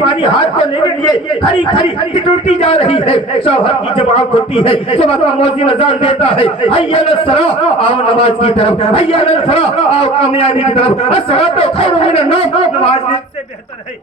पानी हाथ को लेने लिए खड़ी खड़ी टिटुरती जा रही है। शौहर की जब आँख खुलती है सुबह का मौज़िन अज़ान देता है, हैया अलस सलाह, आओ नमाज की तरफ, हैया अलस सलाह, आओ कामयाबी की तरफ। अस्सलातु खैरुम मिनन नौम, नमाज से बेहतर है।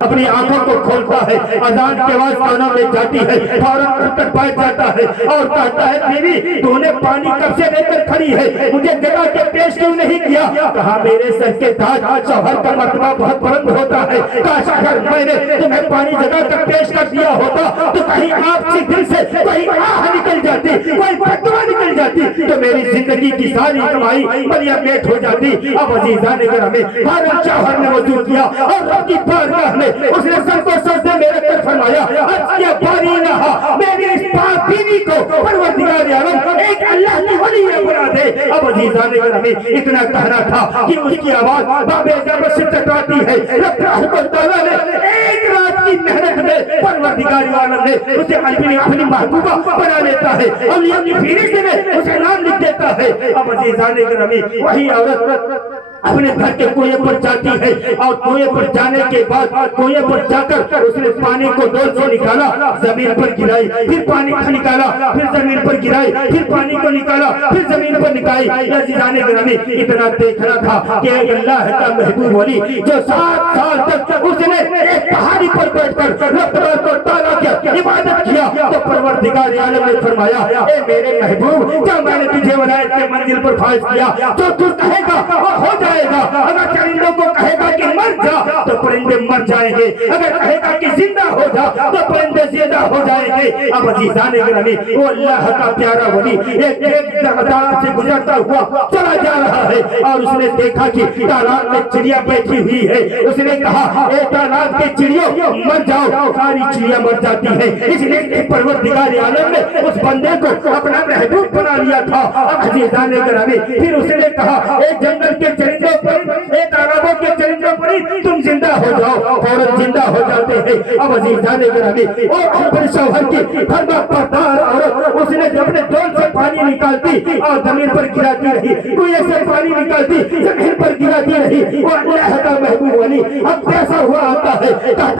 अपनी आंखों को खोलता है, अजान की आवाज कानों में जाती है, फौरन उठकर बैठ जाता है और कहता है बीवी तूने पानी कब से लेकर खड़ी है, मुझे जगह के पेश क्यों नहीं किया? कहा मेरे सर के ताज शौहर का मर्तबा बहुत बुलंद होता है, काश अगर मैंने तुम्हें पानी जगह तक पेश कर दिया होता तो कहीं आपके दिल से कोई आह निकल जाती, कोई बददुआ निकल जाती तो मेरी जिंदगी की सारी कमाई बलिया पेट हो जाती। अब अजीजान ग्रामी फौरन शौहर ने वजू किया और रब की बारगाह में उसने सर को सजदे में रखकर फरमाया, क्या बारी रहा मेरी इस पाक बीवी को परवरदिगार आलम एक अल्लाह की वली बना दे। अब अजीजान ग्रामी इतना कहना था कि उसकी आवाज बाबे जब से टकराती है। रब ताला ने एक रात की मेहनत में परवरदिगार आलम ने उसे अपनी महबूबा बना लेता है, अल्लाह की फहरिस्त में उसे नाम लिख देता है। अब अजीजान ग्रामी वही औरत अपने घर के कुएं पर जाती है और कुएं पर जाने के बाद कुएं पर जाकर उसने पानी को डोल से निकाला, जमीन पर गिराई, फिर पानी को निकाला, फिर जमीन पर गिराई, फिर पानी को निकाला, फिर जमीन पर निकाली। अज़ीज़ान गिरामी इतना देखना था कि अल्लाह का महबूब वली जो 7 साल तक उसने एक पहाड़ी पर बैठकर रब को ताला की इबादत किया तो परवरदिगार आलम ने फरमाया, ए मेरे महबूब जब मैंने तुझे वलायत के मंजिल पर फाइज किया तो तू कहेगा और हो जाएगा। अगर परिंदों को कहेगा कि मर जा तो परिंदे मर जाएंगे, अगर कहेगा कि जिंदा हो जा तो परिंदे जिंदा हो जाएंगे। अब अज़ीज़ान गिरामी वो अल्लाह का प्यारा वली एक तालाब से गुजरता हुआ चला जा रहा है और उसने देखा कि तालाब में चिड़िया बैठी हुई है। उसने कहा ए तालाब के चिड़ियों मर जाओ, सारी चिड़िया मर जाती है। इसलिए परवरदिगार आलम ने उस बंदे को अपना महबूब बना लिया था। अब अज़ीज़ान गिरामी फिर उसने कहा ए जंगल के चरिंदों पर, ए तालाबों के चरिंदों पर तुम जिंदा हो जाओ, फौरन जिंदा हो जाते हैं। अब अज़ीज़ान गिरामी और अपने शौहर की फरमा बरदार औरत उसने अपने डोल से पानी निकालती और जमीन पर गिराती रही, कुएं से पानी निकालती जमीन पर गिराती रही। वो अल्लाह का महबूब वली अब कैसा हुआ आता है।